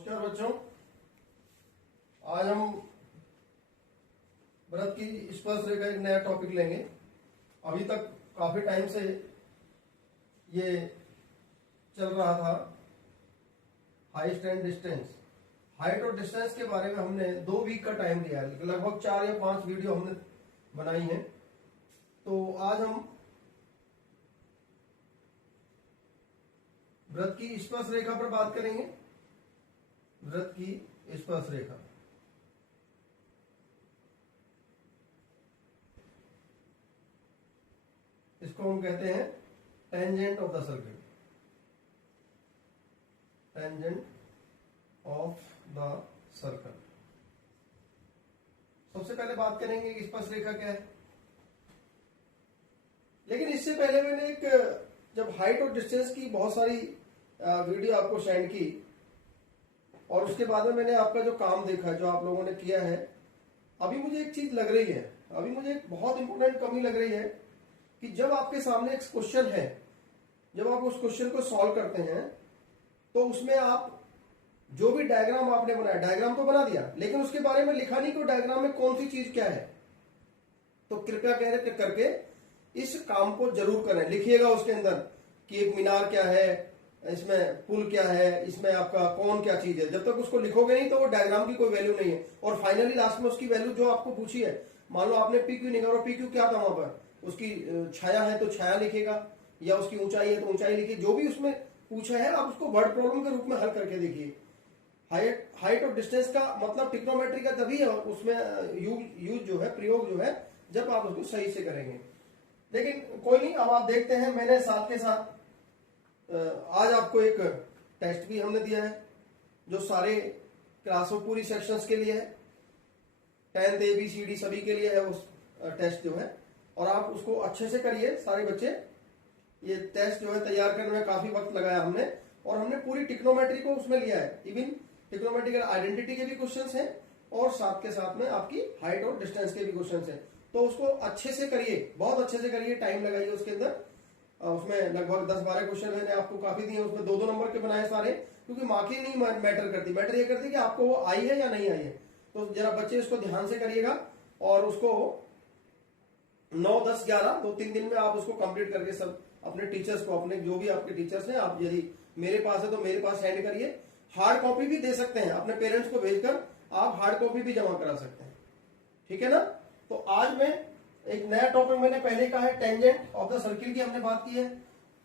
नमस्कार बच्चों। आज हम वृत्त की स्पर्श रेखा एक नया टॉपिक लेंगे। अभी तक काफी टाइम से ये चल रहा था हाइट एंड डिस्टेंस। हाइट और डिस्टेंस के बारे में हमने 2 वीक का टाइम लिया है, लगभग 4 या 5 वीडियो हमने बनाई हैं। तो आज हम वृत्त की स्पर्श रेखा पर बात करेंगे। वृत्त की स्पर्श रेखा इसको हम कहते हैं tangent of the circle. Tangent of the circle. सबसे पहले बात करेंगे कि स्पर्श रेखा क्या है। लेकिन इससे पहले मैंने जब हाइट और डिस्टेंस की बहुत सारी वीडियो आपको सेंड की और उसके बाद में मैंने आपका जो काम देखा, जो आप लोगों ने किया है, अभी मुझे एक चीज लग रही है, अभी मुझे एक बहुत इंपॉर्टेंट कमी लग रही है कि जब आपके सामने एक क्वेश्चन है, जब आप उस क्वेश्चन को सॉल्व करते हैं तो उसमें आप जो भी डायग्राम आपने बनाया, डायग्राम तो बना दिया, लेकिन उसके बारे में लिखा नहीं कि डायग्राम में कौन सी चीज क्या है। तो कृपया कह रहे करके इस काम को जरूर करें। लिखिएगा उसके अंदर कि एक मीनार क्या है, इसमें पुल क्या है, इसमें आपका कौन क्या चीज है। जब तक उसको लिखोगे नहीं तो वो डायग्राम की कोई वैल्यू नहीं है। और फाइनली लास्ट में उसकी वैल्यू जो आपको पूछी है, मान लो आपने पी क्यू निकाला, पी क्यू क्या था वहां पर, उसकी छाया है तो छाया लिखेगा, या उसकी ऊंचाई है तो ऊंचाई लिखिए। जो भी उसमें पूछा है आप उसको वर्ड प्रॉब्लम के रूप में हल करके देखिए। हाइट और डिस्टेंस का मतलब ट्रिग्नोमेट्री का तभी है, उसमें यूज जो है, प्रयोग जो है, जब आप उसको सही से करेंगे। लेकिन कोई नहीं, अब आप देखते हैं। मैंने साथ के साथ आज आपको एक टेस्ट भी हमने दिया है जो सारे क्लासों पूरी सेक्शंस के लिए है। 10th ABCD सभी के लिए है उस टेस्ट जो है, और आप उसको अच्छे से करिए सारे बच्चे। ये टेस्ट जो है तैयार करने में काफी वक्त लगाया हमने, और हमने पूरी ट्रिग्नोमेट्री को उसमें लिया है। इवन ट्रिग्नोमेट्रिकल आइडेंटिटी के भी क्वेश्चंस हैं और साथ के साथ में आपकी हाइट और डिस्टेंस के भी क्वेश्चंस हैं। तो उसको अच्छे से करिए, बहुत अच्छे से करिए, टाइम लगाइए उसके अंदर। उसमें लगभग 10-12 क्वेश्चन मैंने आपको काफी दिए, उसमें 2-2 नंबर के बनाए सारे, क्योंकि मार्किंग नहीं मैटर करती, मैटर ये करती कि आपको वो आई है या नहीं आई है। तो जरा बच्चे इसको ध्यान से करिएगा और उसको 9, 10, 11 2-3 दिन में आप उसको कंप्लीट करके सब अपने टीचर्स को, अपने जो भी आपके टीचर्स हैं, आप यदि मेरे पास है तो मेरे पास सेंड करिए। हार्ड कॉपी भी दे सकते हैं, अपने पेरेंट्स को भेजकर आप हार्ड कॉपी भी जमा करा सकते हैं। ठीक है ना। तो आज मैं एक नया टॉपिक, मैंने पहले कहा है टेंजेंट ऑफ द सर्किल की हमने बात की है,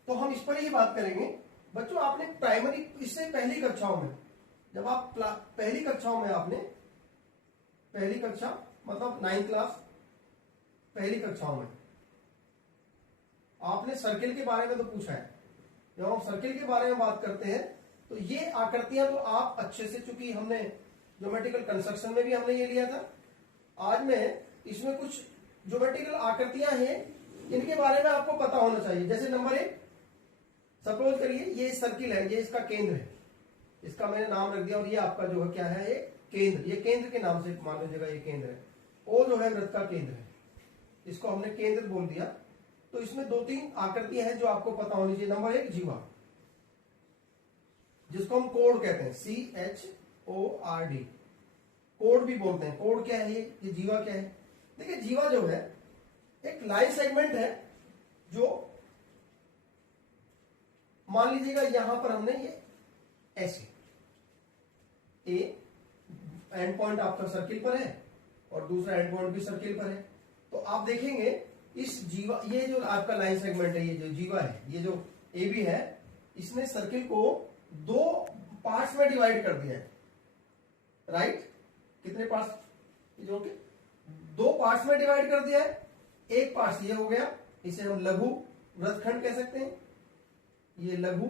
तो हम इस पर ही बात करेंगे। बच्चों आपने प्राइमरी, इससे पहली कक्षाओं में, जब आप पहली कक्षाओं में, आपने पहली कक्षा मतलब 9th क्लास, पहली कक्षाओं में आपने सर्किल के बारे में तो पूछा है। जब हम सर्किल के बारे में बात करते हैं तो ये आकृतियां तो आप अच्छे से, चूंकि हमने ज्योमेट्रिकल कंस्ट्रक्शन में भी हमने ये लिया था, आज में इसमें कुछ ज्योमेट्रिकल आकृतियां हैं, इनके बारे में आपको पता होना चाहिए। जैसे नंबर 1, सपोज करिए ये सर्किल है, ये इसका केंद्र है, इसका मैंने नाम रख दिया, और ये आपका जो है क्या है, ये केंद्र, ये केंद्र के नाम से मान लीजिएगा ये केंद्र है। ओ जो है वृत्त का केंद्र है, इसको हमने केंद्र बोल दिया। तो इसमें 2-3 आकृतियां हैं जो आपको पता होनी चाहिए। नंबर 1 जीवा, जिसको हम कोड कहते हैं, CHORD, कोड भी बोलते हैं। कोड क्या है, ये जीवा क्या है। देखिए जीवा जो है एक लाइन सेगमेंट है, जो मान लीजिएगा यहां पर हमने ये ऐसे ए एंड पॉइंट आपका सर्किल पर है और दूसरा एंड पॉइंट भी सर्किल पर है। तो आप देखेंगे इस जीवा, ये जो आपका लाइन सेगमेंट है, ये जो जीवा है, ये जो ए बी है, इसने सर्किल को 2 पार्ट्स में डिवाइड कर दिया है। राइट, कितने पार्ट्स, जो कि 2 पार्ट्स में डिवाइड कर दिया है। एक पार्ट ये हो गया, इसे हम लघु वृत्तखंड कह सकते हैं। ये लघु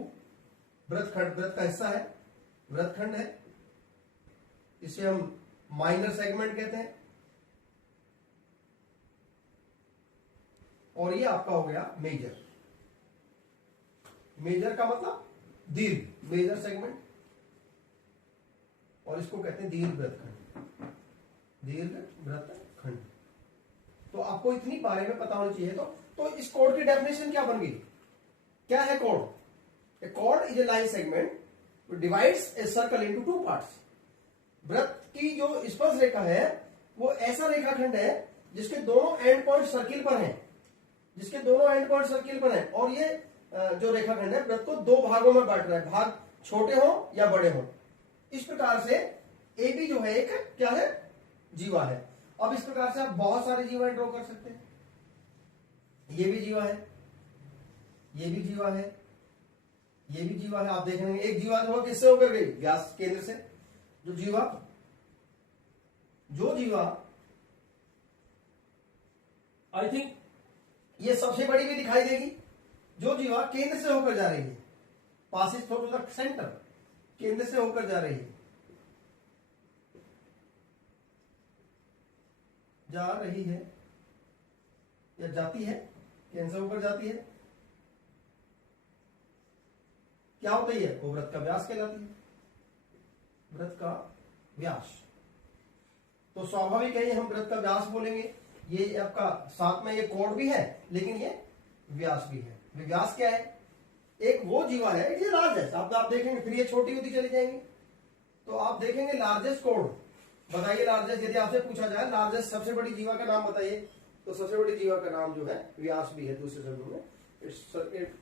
वृत्तखंड, वृत्त का हिस्सा है, वृत्तखंड है। इसे हम माइनर सेगमेंट कहते हैं। और ये आपका हो गया मेजर। मेजर का मतलब दीर्घ, मेजर सेगमेंट, और इसको कहते हैं दीर्घ वृत्तखंड, दीर्घ वृत्तखंड। तो आपको इतनी बारे में पता होनी चाहिए। तो इस कोड की डेफिनेशन क्या बन गई, क्या है code? A code is a line segment divides a circle into two parts. वृत्त की जो स्पर्श रेखा है वो ऐसा रेखाखंड है जिसके दोनों एंड पॉइंट सर्किल पर हैं, जिसके दोनों एंड पॉइंट सर्किल पर हैं, और ये जो रेखाखंड है वृत्त को दो भागों में बांट रहा है, भाग छोटे हो या बड़े हो। इस प्रकार से ए बी जो है एक क्या है, जीवा है। अब इस प्रकार से आप बहुत सारे जीवा ड्रॉ कर सकते हैं। ये भी जीवा है, ये भी जीवा है, ये भी जीवा है। आप देख रहे हैं एक जीवा जो किससे होकर गई, व्यास केंद्र से। जो जीवा आई थिंक ये सबसे बड़ी भी दिखाई देगी। जो जीवा केंद्र से होकर जा रही है, पासिस थ्रू द सेंटर, केंद्र से होकर जा रही है, जा रही है या जाती है, केंद्र से होकर जाती है, क्या होता है, वो वृत्त का व्यास कहलाती है, वृत्त का व्यास। तो स्वाभाविक है ये हम वृत्त का व्यास बोलेंगे। ये आपका साथ में ये कोण भी है लेकिन ये व्यास भी है। व्यास क्या है, एक वो जीवा है, ये लार्जेस्ट, आप देखेंगे फिर ये छोटी होती चली जाएंगी। तो आप देखेंगे लार्जेस्ट कोण, बताइए लार्जेस्ट, यदि आपसे पूछा जाए लार्जेस्ट सबसे बड़ी जीवा का नाम बताइए, तो सबसे बड़ी जीवा का नाम जो है व्यास भी है। दूसरे शब्दों में इट्स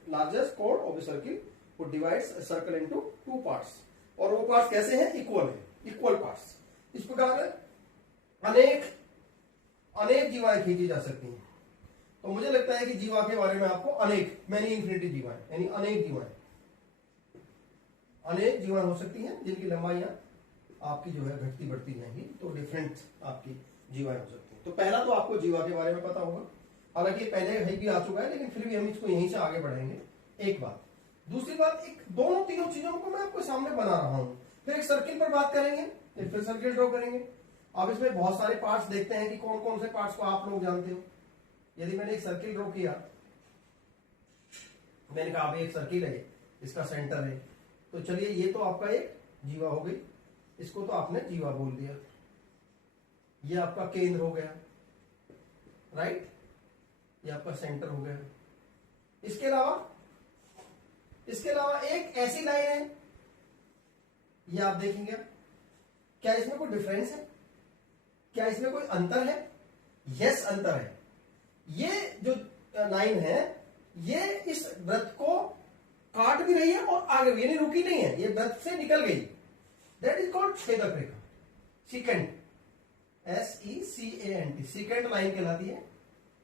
लार्जेस्ट कोण of a circle which divides a circle into two parts. और वो पार्ट्स कैसे हैं, इक्वल है, इक्वल पार्ट्स। इस प्रकार अनेक जीवाएं खींची जा सकती हैं। तो मुझे लगता है कि जीवा के बारे में आपको अनेक, मैनी इन्फिनिटी जीवाएं, यानी अनेक जीवाएं हो सकती हैं जिनकी लंबाइयां आपकी जो है घटती बढ़ती जाएंगी। तो डिफरेंट आपकी जीवाएं हो सकती हैं। तो पहला तो आपको जीवा के बारे में पता होगा, हालांकि पहले है भी आ चुका है, लेकिन फिर भी हम इसको यहीं से आगे बढ़ाएंगे। एक बात, दूसरी बात, एक दोनों तीनों चीजों को मैं आपको सामने बना रहा हूं। फिर एक सर्किल पर बात करेंगे, फिर सर्किल ड्रॉ करेंगे। अब इसमें बहुत सारे पार्ट्स देखते हैं कि कौन कौन से पार्ट्स को आप लोग जानते हो। यदि मैंने एक सर्किल ड्रॉ किया, मैंने कहा अभी एक सर्किल है, इसका सेंटर है, तो चलिए ये तो आपका एक जीवा हो गई, इसको तो आपने जीवा बोल दिया, ये आपका केंद्र हो गया, राइट, ये आपका सेंटर हो गया। इसके अलावा एक ऐसी लाइन है, ये आप देखेंगे, क्या इसमें कोई डिफरेंस है, क्या इसमें कोई अंतर है? यस, अंतर है। ये जो लाइन है ये इस वृत्त को काट भी रही है और आगे भी, यानी रुकी नहीं है, ये वृत्त से निकल गई। दैट इज कॉल्ड छेदक रेखा, सीकेंट, SECANT, सीकेंट लाइन कहलाती है,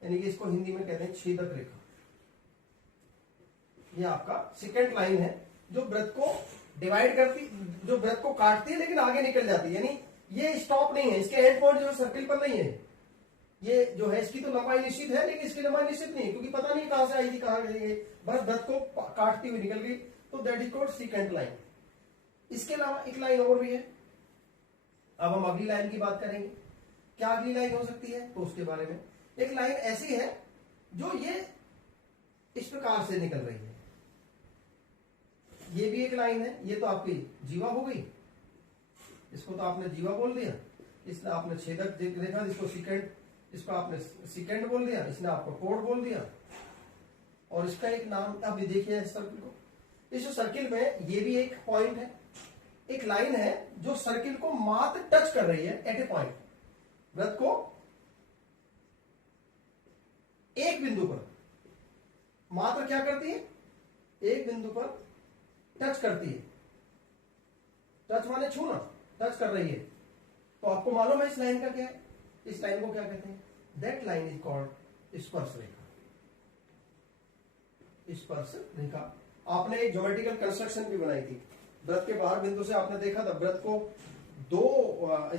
यानी कि इसको हिंदी में कहते हैं छेदक रेखा। ये आपका सीकेंट लाइन है जो वृत्त को डिवाइड करती, जो वृत्त को काटती है लेकिन आगे निकल जाती है, यानी ये स्टॉप नहीं है, इसके एंड पॉइंट जो सर्किल पर नहीं है। ये जो है इसकी तो लंबाई निश्चित है लेकिन इसकी लंबाई निश्चित नहीं है, क्योंकि पता नहीं कहां से आई थी, कहां गई, बस वृत्त को काटती हुई निकल गई। तो that is called secant line. इसके अलावा एक लाइन और भी है। अब हम अगली लाइन की बात करेंगे। क्या अगली लाइन हो सकती है, तो उसके बारे में, एक लाइन ऐसी है जो ये इस प्रकार से निकल रही है, ये भी एक लाइन है। ये तो आपकी जीवा हो गई, इसको तो आपने जीवा बोल दिया, इसने आपने छेदक देखा, जिसको सीकेंट, इसको आपने सीकेंट बोल दिया, इसने आपको कोण बोल दिया, और इसका एक नाम आप देखिए इस सर्किल को। इस सर्किल में ये भी एक पॉइंट है, एक लाइन है जो सर्किल को मात्र टच कर रही है एट ए पॉइंट। वृत्त को एक बिंदु पर मात्र क्या करती है, एक बिंदु पर टच करती है। टच माने छूना, टच कर रही है। तो आपको मालूम है इस लाइन का क्या है, इस लाइन को क्या कहते हैं? दैट लाइन इज कॉल्ड स्पर्श रेखा। स्पर्श रेखा। आपने एक ज्योमेट्रिकल कंस्ट्रक्शन भी बनाई थी, वृत्त के बाहर बिंदु से आपने देखा था, वृत्त को दो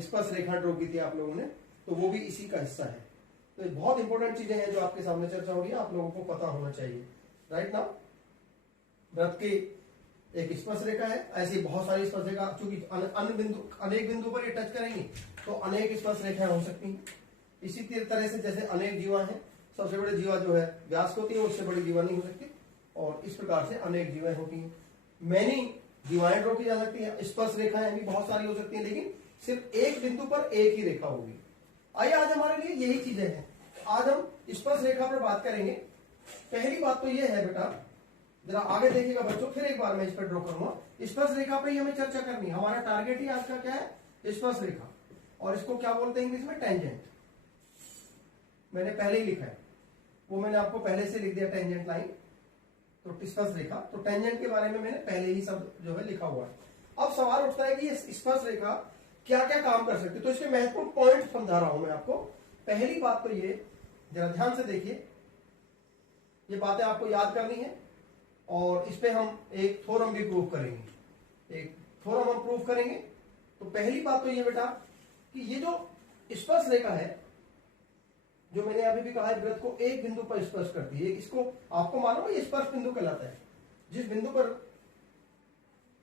स्पर्श रेखा ड्रॉ की थी आप लोगों ने, तो वो भी इसी का हिस्सा है। तो ये बहुत इंपॉर्टेंट चीजें हैं जो आपके सामने चर्चा हो रही है, आप लोगों को पता होना चाहिए। राइट नाउ, वृत्त की एक स्पर्श रेखा है, ऐसी बहुत सारी स्पर्श रेखा, चूंकि अनेक बिंदु पर ये टच करेंगी तो अनेक स्पर्श रेखाएं हो सकती हैं। इसी तरह से जैसे अनेक जीवा हैं, सबसे बड़े जीवा जो है व्यास होती है, उससे बड़ी जीवा नहीं हो सकती, और इस प्रकार से अनेक जीवाएं होती हैं। मैनी जीवाएं ड्रॉ की जा सकती है, स्पर्श रेखाएं भी बहुत सारी हो सकती हैं, लेकिन सिर्फ एक बिंदु पर एक ही रेखा होगी। आइए आज हमारे लिए यही चीजें हैं, आज हम स्पर्श रेखा पर बात करेंगे। पहली बात तो यह है बेटा जरा आगे देखिएगा बच्चों, फिर एक बार मैं इस पर ड्रॉ करूंगा। स्पर्श रेखा पे ही हमें चर्चा करनी है। हमारा टारगेट ही आज का क्या है? स्पर्श रेखा। और इसको क्या बोलते हैं इंग्लिश में? टेंजेंट। मैंने पहले ही लिखा है, वो मैंने आपको पहले से लिख दिया, टेंजेंट लाइन। तो स्पर्श रेखा, तो टेंजेंट के बारे में मैंने पहले ही सब जो है लिखा हुआ है। अब सवाल उठता है कि ये स्पर्श रेखा क्या क्या काम कर सकती है। तो इसके महत्वपूर्ण पॉइंट समझा रहा हूं मैं आपको। पहली बात तो ये, जरा ध्यान से देखिए, ये बातें आपको याद करनी है और इस पे हम एक थ्योरम भी प्रूव करेंगे। एक थ्योरम हम प्रूव करेंगे। तो पहली बात तो ये बेटा कि ये जो स्पर्श रेखा है, जो मैंने अभी भी कहा है, वृत्त को एक बिंदु पर स्पर्श करती है। इसको आपको मालूम है, ये स्पर्श बिंदु कहलाता है। जिस बिंदु पर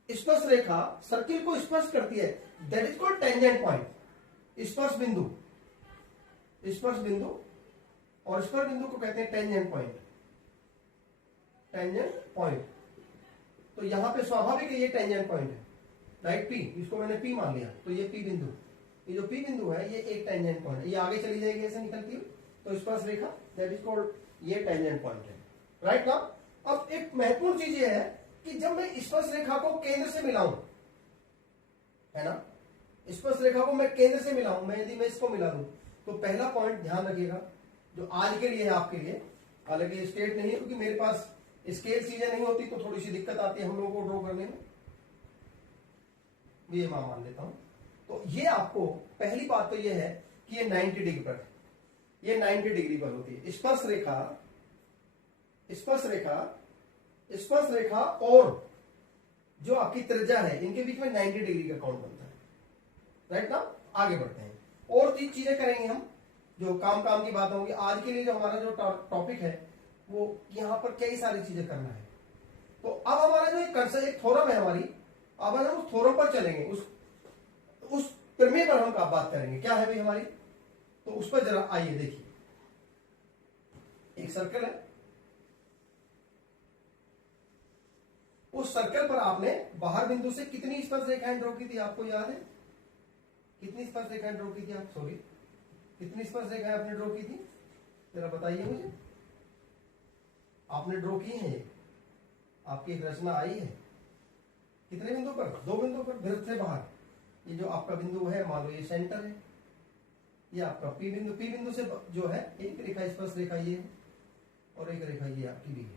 स्पर्श रेखा सर्किल को स्पर्श करती है, that is called tangent point. स्पर्श बिंदु, स्पर्श बिंदु, और स्पर्श बिंदु को कहते हैं टेंजेंट पॉइंट। टेंजेंट पॉइंट, तो यहां पे स्वाभाविक है ये टेंजेंट पॉइंट है, राइट? पी, इसको मैंने पी मान लिया, तो ये पी बिंदु, ये जो पी बिंदु है ये एक टेंजेंट पॉइंट है। ये आगे चली जाएगी ऐसे निकलती हुई, तो स्पर्श रेखा दैट इज कॉल्ड, ये टेंजेंट पॉइंट है, राइट ना? अब एक महत्वपूर्ण चीज ये है कि जब मैं स्पर्श रेखा को केंद्र से मिलाऊं, है ना, स्पर्श रेखा को मैं केंद्र से मिलाऊं, मैं यदि मैं इसको मिला दूं, तो पहला पॉइंट ध्यान रखिएगा, जो आज के लिए है आपके लिए, हालांकि स्टेट नहीं है क्योंकि मेरे पास स्केल चीजें नहीं होती तो थोड़ी सी दिक्कत आती है हम लोगों को ड्रॉ करने में, ये मैं मान लेता हूं। तो ये आपको पहली बात तो ये है कि ये 90 डिग्री पर, ये 90 डिग्री पर होती है स्पर्श रेखा। स्पर्श रेखा, स्पर्श रेखा और जो आपकी त्रिज्या है, इनके बीच में 90 डिग्री का कोण बनता है, राइट ना? आगे बढ़ते हैं और 3 चीजें करेंगे हम, जो काम की बात होगी। आज के लिए जो हमारा जो टॉपिक है वो यहां पर कई सारी चीजें करना है। तो अब हमारा जो एक थ्योरम है हमारी, अब हम उस थ्योरम पर चलेंगे, उस प्रमेय पर हम बात करेंगे। क्या है भाई हमारी? तो उस पर जरा आइए देखिए। एक सर्कल है, उस सर्कल पर आपने बाहर बिंदु से कितनी स्पर्श रेखाएं ड्रॉ की थी? आपको याद है कितनी स्पर्श रेखाएं ड्रॉ की थी? आप सॉरी, कितनी स्पर्श रेखाएं आपने ड्रॉ की थी? जरा बताइए मुझे। आपने ड्रॉ की है, आपकी एक रचना आई है, कितने बिंदु पर? 2 बिंदु पर, वृत्त से बाहर। ये जो आपका बिंदु है, मान लो ये सेंटर है, ये आपका पी बिंदु, पी बिंदु से जो है एक रेखा स्पर्श रेखा ये है और एक रेखा ये आपकी भी है।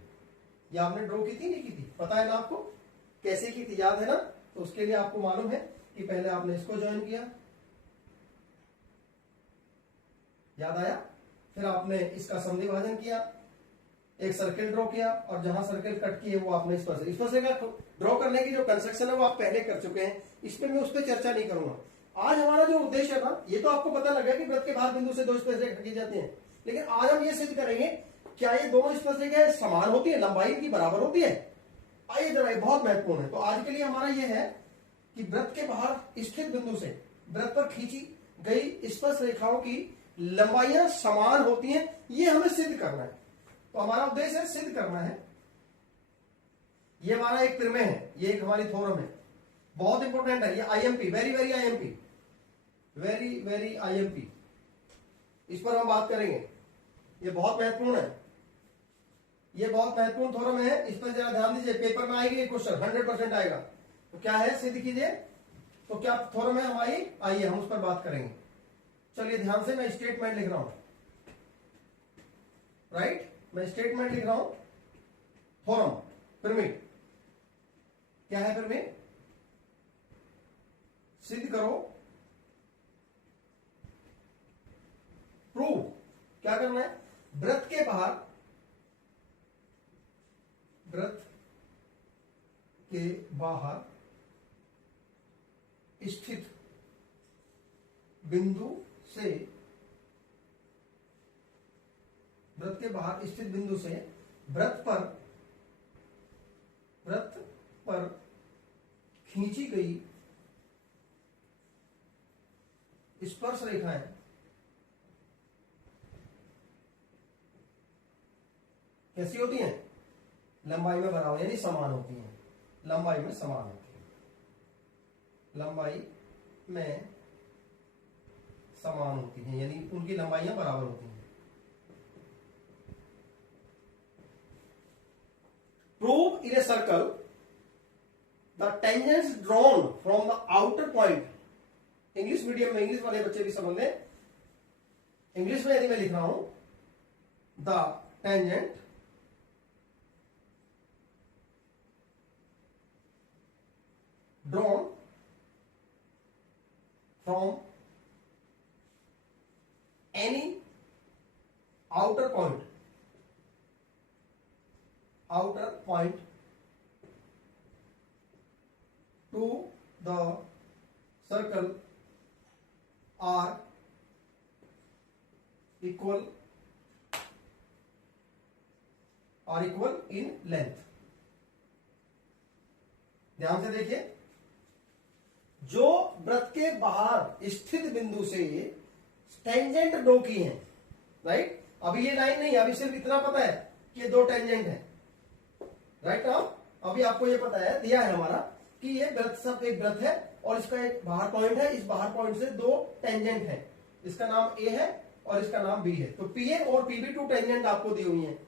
ये आपने ड्रॉ की थी नहीं की थी? पता है ना आपको कैसे की थी? याद है ना? तो उसके लिए आपको मालूम है कि पहले आपने इसको ज्वाइन किया, याद आया? फिर आपने इसका समद्विभाजन किया, एक सर्किल ड्रॉ किया, और जहां सर्किल कट की है वो आपने स्पर्श रेखा ड्रॉ करने की जो कंस्ट्रक्शन है वो आप पहले कर चुके हैं, इस पर मैं उस पर चर्चा नहीं करूंगा। आज हमारा जो उद्देश्य है ना, ये तो आपको पता लगा कि वृत्त के बाहर बिंदु से 2 स्पर्श रेखा की जाती है, लेकिन आज हम ये सिद्ध करेंगे क्या ये दोनों स्पर्श रेखाएं समान होती है, लंबाई की बराबर होती है? आइए जरा, बहुत महत्वपूर्ण है। तो आज के लिए हमारा यह है कि वृत्त के बाहर स्थित बिंदु से वृत्त पर खींची गई स्पर्श रेखाओं की लंबाइयां समान होती हैं, ये हमें सिद्ध करना है। तो हमारा उद्देश्य है सिद्ध करना है। ये हमारा एक प्रमेय है, ये एक हमारी थ्योरम है, बहुत इंपॉर्टेंट है। ये IMP, very very IMP, very very IMP, इस पर हम बात करेंगे। ये बहुत महत्वपूर्ण है, ये बहुत महत्वपूर्ण थ्योरम है, इस पर जरा ध्यान दीजिए। पेपर में आएगी क्वेश्चन, 100% आएगा। तो क्या है, सिद्ध कीजिए। तो क्या थ्योरम है हमारी? आइए हम उस पर बात करेंगे। चलिए ध्यान से, मैं स्टेटमेंट लिख रहा हूं, राइट? मैं स्टेटमेंट लिख रहा हूं। थ्योरम, प्रमेय, क्या है प्रमेय? सिद्ध करो, प्रूव। क्या करना है? वृत्त के बाहर, वृत्त के बाहर स्थित बिंदु से, वृत्त के बाहर स्थित बिंदु से वृत्त पर खींची गई स्पर्श रेखाएं कैसी होती हैं? लंबाई में बराबर, यानी समान होती हैं। लंबाई में समान होती है, लंबाई में समान होती हैं, यानी उनकी लंबाइयां बराबर होती हैं। Prove in a circle the tangents drawn from the outer point. English medium में, इंग्लिश वाले बच्चे भी समझ लें, इंग्लिश में यदि मैं लिख रहा हूं the tangent drawn from any outer point to the circle are equal in length. ध्यान से देखिए, जो वृत्त के बाहर स्थित बिंदु से टेंजेंट ड्रॉ की है, राइट। अभी ये लाइन नहीं, अभी सिर्फ इतना पता है कि ये दो टेंजेंट है, राइट। नाउ अभी आपको ये पता है, दिया है हमारा कि ये वृत्त, सब एक वृत्त है और इसका एक बाहर पॉइंट है, इस बाहर पॉइंट से दो टेंजेंट है, इसका नाम ए है और इसका नाम बी है। तो पीए और पीबी टू टेंजेंट आपको दी हुई है,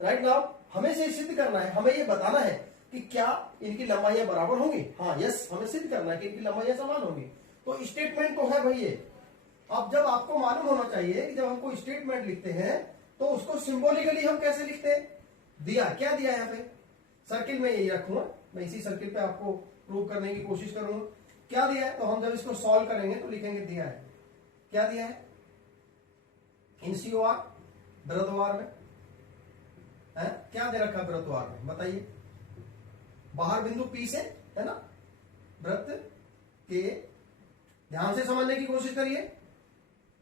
राइट। नाउ हमें से सिद्ध करना है, हमें ये बताना है कि क्या इनकी लंबाइयां बराबर होंगी। हाँ, यस, हमें सिद्ध करना है कि इनकी लंबाइयां समान होंगी। तो स्टेटमेंट तो है भाई ये। अब जब आपको मालूम होना चाहिए कि जब हम कोई स्टेटमेंट लिखते हैं तो उसको सिंबॉलिकली हम कैसे लिखते हैं। दिया, क्या दिया है यहाँ पे, सर्किल में यही रखूंगा मैं, इसी सर्किल पे आपको प्रूव करने की कोशिश करूंगा। क्या दिया है, तो हम जब इसको सॉल्व करेंगे तो लिखेंगे दिया है। क्या दिया है, इन सीओआर वृत्तवार में है, क्या दे रखा है वृत्तवार में, बताइए। बाहर बिंदु P से, है ना, वृत्त के, ध्यान से समझने की कोशिश करिए,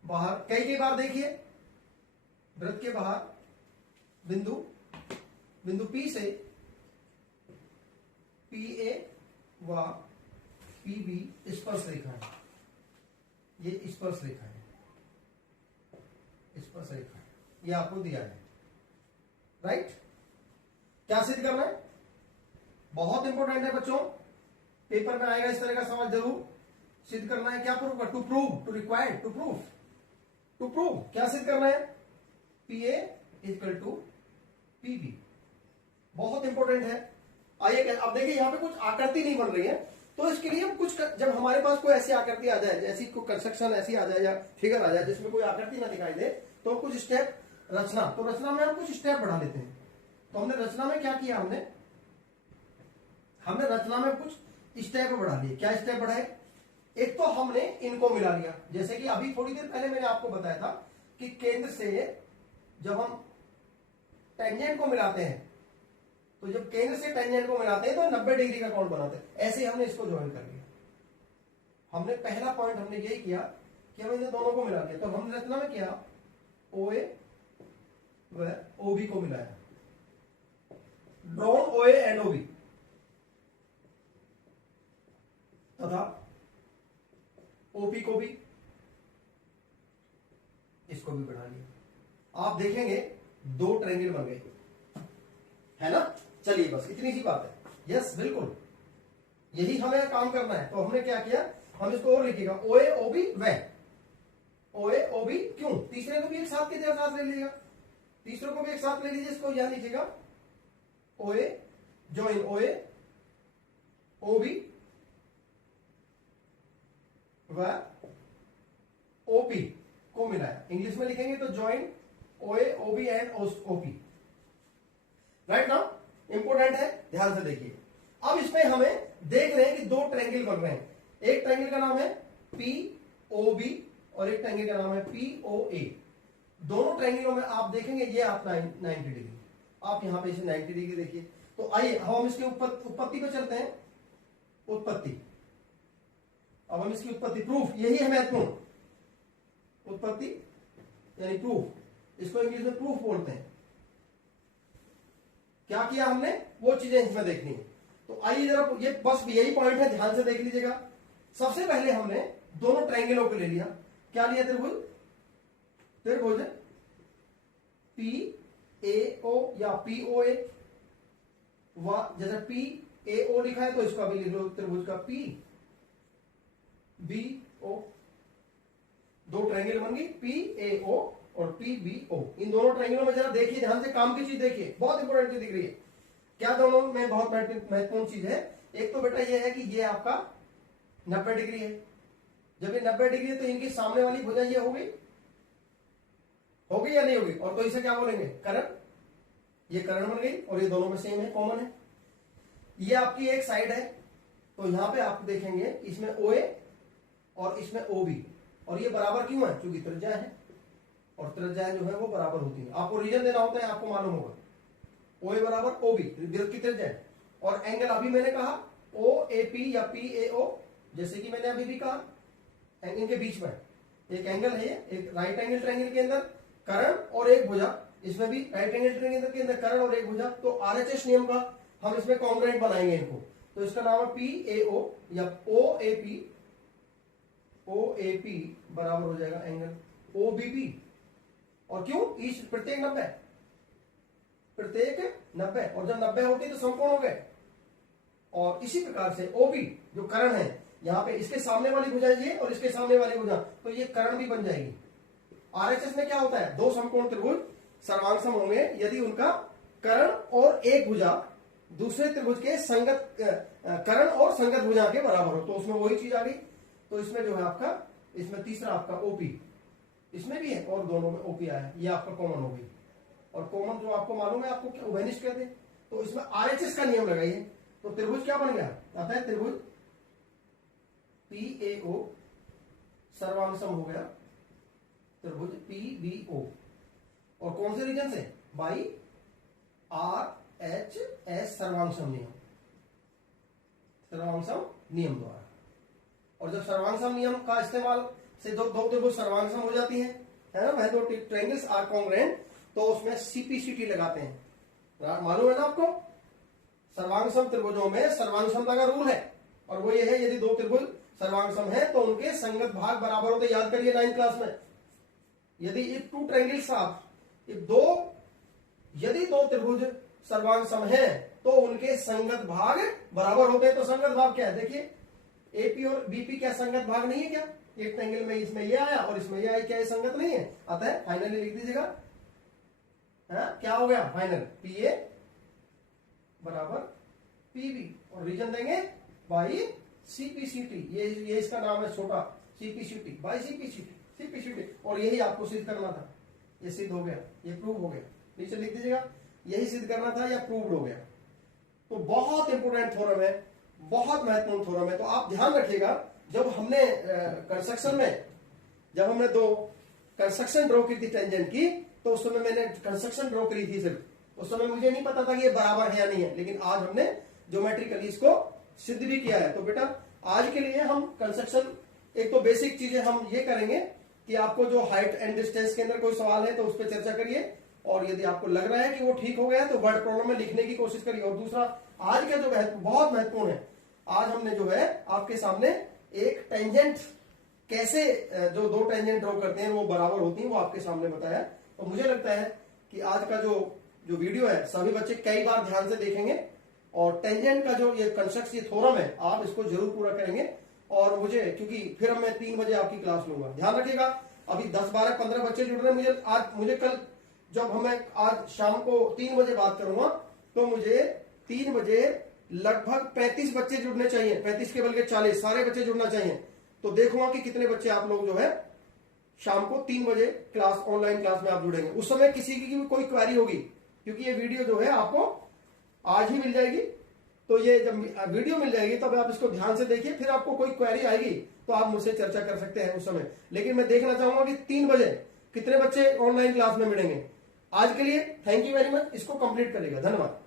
बाहर कई बार देखिए, वृत्त के बाहर बिंदु P से PA व PB स्पर्श रेखा है, ये स्पर्श रेखा है, स्पर्श रेखा है, ये आपको दिया है, राइट। क्या सिद्ध करना है, बहुत इंपॉर्टेंट है बच्चों, पेपर में आएगा इस तरह का सवाल जरूर। सिद्ध करना है, क्या प्रूव कर, to prove, to required, to prove, क्या सिद्ध करना है, PA इक्वल टू PB। बहुत इंपॉर्टेंट है। आइए, अब देखिए यहाँ पे कुछ आकृति नहीं बन रही है, तो इसके लिए हम कुछ जब हमारे पास कोई ऐसी आकृति आ जाए, जैसी कोई कंस्ट्रक्शन ऐसी आ जाए या फिगर आ जाए जिसमें कोई आकृति ना दिखाई दे, तो कुछ स्टेप रचना, तो रचना में हम कुछ स्टेप बढ़ा लेते हैं। तो हमने रचना में क्या किया, हमने रचना में कुछ स्टेप बढ़ा लिए। क्या स्टेप बढ़ाए, एक तो हमने इनको मिला लिया, जैसे कि अभी थोड़ी देर पहले मैंने आपको बताया था कि केंद्र से जब हम टेंजेंट को मिलाते हैं, तो जब केंद्र से टेंजेंट को मिलाते हैं तो 90 डिग्री का कोण बनाते हैं। ऐसे ही हमने इसको ज्वाइन कर लिया। हमने पहला पॉइंट हमने यही किया कि हमने दोनों को मिला दिया। तो हमने रचना में किया, OA व OB को मिलाया, ड्रॉन OA एंड OB, तथा OP को भी, इसको भी बढ़ा लिया। आप देखेंगे दो ट्रायंगल बन गए, है ना। चलिए, बस इतनी सी बात है। यस, बिल्कुल यही हमें काम करना है। तो हमने क्या किया, हम इसको और लिखिएगा, OA OB व OA OB, क्यों, तीसरे को भी एक साथ ले लीजिएगा, तीसरे को भी एक साथ ले लीजिए, इसको यहां लिखिएगा, OA जॉइन OA OB व OP को मिलाया। इंग्लिश में लिखेंगे तो join OA OB and OP, right. Now important है, ध्यान से देखिए। अब इसमें हमें देख रहे हैं कि दो ट्रायंगल बन रहे हैं, एक ट्रायंगल का नाम है POB और एक ट्रायंगल का नाम है POA। दोनों ट्रायंगलों में आप देखेंगे ये आप 90 डिग्री, आप यहां पे इसे 90 डिग्री देखिए। तो आइए हम इसके उत्पत्ति पे चलते हैं, उत्पत्ति। अब हम इसकी उत्पत्ति, प्रूफ, यही है महत्वपूर्ण, उत्पत्ति यानी प्रूफ, इसको इंग्लिश में प्रूफ बोलते हैं। क्या किया हमने, वो चीजें इसमें देखनी है। तो आइए जरा, ये बस यही पॉइंट है, ध्यान से देख लीजिएगा। सबसे पहले हमने दोनों ट्रायंगलों को ले लिया, क्या लिया, त्रिभुज PAO या POA, जैसे PAO लिखा है तो इसका भी लिख लो, त्रिभुज का PBO। दो ट्रायंगल बन गई, PAO और PBO। इन दोनों ट्रायंगलों में जरा देखिए, ध्यान से काम की चीज देखिए, बहुत इंपॉर्टेंट चीज दिख रही है। क्या दोनों में बहुत महत्वपूर्ण चीज है? एक तो बेटा ये है कि ये आपका 90 डिग्री है। जब ये 90 डिग्री है तो इनकी सामने वाली भुजा ये होगी या नहीं होगी? और तो इसे क्या बोलेंगे? करण। ये करण बन गई और ये दोनों में सेम है, कॉमन है। ये आपकी एक साइड है, तो यहां पे आप देखेंगे इसमें OA और इसमें OB, और ये बराबर क्यों है? क्योंकि त्रिज्या है, और त्रिज्या जो है वो बराबर होती है। आपको रीजन देना होता है, आपको मालूम होगा। OA बराबर OB वृत्त की त्रिज्या है। और एंगल अभी मैंने कहा OAP या PAO, जैसे कि मैंने अभी भी कहा, इनके बीच में एक एंगल है, एक राइट एंगल ट्रायंगल के अंदर कर्ण और एक भुजा, इसमें भी राइट एंगल ट्रायंगल के अंदर कर्ण और एक भुजा। तो RHS नियम का हम इसमें कॉन्ग्रुएंट बनाएंगे इनको, तो इसका नाम है PAO या OAP बराबर हो जाएगा एंगल OBP। और क्यों? ईच प्रत्येक 90, और जब 90 होती है तो समकोण हो गए। और इसी प्रकार से OB जो कर्ण है, यहाँ पे इसके सामने वाली भुजा ये और इसके सामने वाली भुजा, तो ये कर्ण भी बन जाएगी। RHS में क्या होता है? दो समकोण त्रिभुज सर्वांगसम होंगे यदि उनका कर्ण और एक भुजा दूसरे त्रिभुज के संगत कर्ण और संगत भुजा के बराबर हो, तो उसमें वही चीज आ गई। तो इसमें जो है आपका, इसमें तीसरा आपका OP, इसमें भी है और दोनों में OP आया, ये आपका कॉमन हो गई। और कॉमन जो आपको मालूम है, आपको क्या उभयनिष्ठ कहते हैं, तो इसमें RHS का नियम लगाइए, तो त्रिभुज क्या बन गया? आता है त्रिभुज PAO सर्वांगसम हो गया त्रिभुज PBO, और कौन से रीजन से? बाई RHS सर्वांगसम नियम द्वारा। और जब सर्वांगसम नियम का इस्तेमाल से दो त्रिभुज सर्वांगसम हो जाती है ना, वह दो ट्रायंगल्स आर कॉन्ग्रुएंट, तो उसमें CPCT लगाते हैं। मालूम है ना आपको? सर्वांगसम त्रिभुजों में सर्वांगसमता का रूल है, और वो ये है, यदि दो त्रिभुज सर्वांगसम है तो उनके संगत भाग बराबर होते। याद करिए 9th क्लास में, यदि इफ टू ट्रायंगल्स ऑफ यदि दो त्रिभुज सर्वांगसम है तो उनके संगत भाग बराबर होते हैं। तो संगत भाग क्या है? देखिए AP और BP क्या संगत भाग नहीं है क्या? एक ट्रायंगल में इसमें ये आया और इसमें ये आया, क्या ये संगत नहीं है? अतः फाइनली लिख दीजिएगा, क्या हो गया? फाइनल PA बराबर PB, और रीजन देंगे बाई CPCT। ये इसका नाम है छोटा, CPCT बाई CPCT, और यही आपको सिद्ध करना था। ये सिद्ध हो गया, ये प्रूव हो गया। नीचे लिख दीजिएगा, यही सिद्ध करना था या प्रूव्ड हो गया। तो बहुत इंपोर्टेंट थ्योरम है, बहुत महत्वपूर्ण थ्योरम है। तो आप ध्यान रखिएगा, जब हमने कंस्ट्रक्शन में जब हमने दो कंस्ट्रक्शन ड्रॉ की थी टेंजेंट की, तो उस समय मैंने कंस्ट्रक्शन ड्रॉ करी थी सिर्फ। उस समय मुझे नहीं पता था कि ये बराबर है या नहीं है, लेकिन आज हमने ज्योमेट्रिकली इसको सिद्ध भी किया है। तो बेटा आज के लिए हम कंस्ट्रक्शन, एक तो बेसिक चीजें हम ये करेंगे कि आपको जो हाइट एंड डिस्टेंस के अंदर कोई सवाल है तो उस पर चर्चा करिए, और यदि आपको लग रहा है कि वो ठीक हो गया है तो वर्ड प्रॉब्लम में लिखने की कोशिश करिए। और दूसरा, आज का जो बहुत महत्वपूर्ण है, आज हमने जो है आपके सामने एक टेंजेंट कैसे, जो दो टेंजेंट ड्रॉ करते हैं वो बराबर होती है, वो आपके सामने बताया। तो मुझे लगता है कि आज का जो वीडियो है सभी बच्चे कई बार ध्यान से देखेंगे, और टेंजेंट का जो ये कंस्ट्रक्ट, ये थ्योरम है, आप इसको जरूर पूरा करेंगे। और मुझे, क्योंकि फिर मैं 3 बजे आपकी क्लास लूंगा, ध्यान रखिएगा। अभी 10, 12, 15 बच्चे जुड़ रहे हैं। मुझे कल, जब हमें आज शाम को 3 बजे बात करूंगा, तो मुझे 3 बजे लगभग 35 बच्चे जुड़ने चाहिए, 35 के बल्कि 40 सारे बच्चे जुड़ना चाहिए। तो देखूंगा कि कितने बच्चे आप लोग जो है शाम को 3 बजे क्लास, ऑनलाइन क्लास में आप जुड़ेंगे। उस समय किसी की भी कोई क्वेरी होगी, क्योंकि ये वीडियो जो है आपको आज ही मिल जाएगी, तो ये जब वीडियो मिल जाएगी तब आप इसको ध्यान से देखिए। फिर आपको कोई क्वेरी आएगी तो आप मुझसे चर्चा कर सकते हैं उस समय। लेकिन मैं देखना चाहूंगा कि 3 बजे कितने बच्चे ऑनलाइन क्लास में मिलेंगे। आज के लिए थैंक यू वेरी मच, इसको कंप्लीट करिएगा। धन्यवाद।